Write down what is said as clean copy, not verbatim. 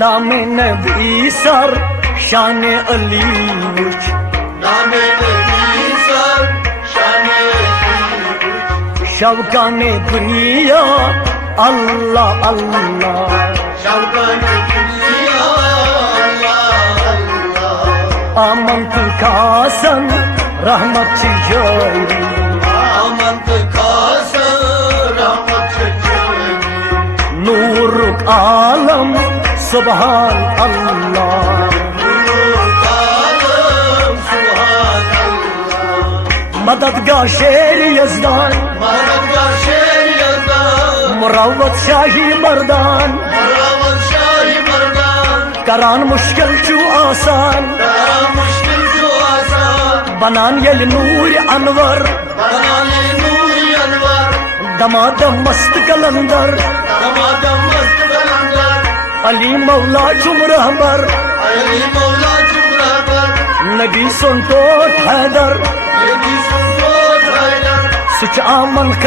नामे नबी sir शान अली उच, नामे नबी sir शान अली उच, शवकाने दुनिया अल्लाह अल्लाह, शवकाने दुनिया अल्लाह अल्लाह, आमंत खासन रहमत जारी, आमंत खासन रहमत जारी, नूर आलम सुभान अल्लाह, नूर आलम सुभान अल्लाह, मददगाह शेर यज़दान, मददगाह शेर यज़दान, मुरव्वत शाही मर्दान, मुरव्वत शाही मर्दान, करान मुश्किल चू आसान, करान मुश्किल चू आसान, बनान यल नूर अनवर, बनाने नूर अनवर, दमादम मस्त कलंदर, दमादम मस्त कलंदर, अली मौला चुम रहबर, अली मौला चुप रहबर, नबी सुन तो हैदर, ये भी सुन तो ड्राइवर, सुच आमन का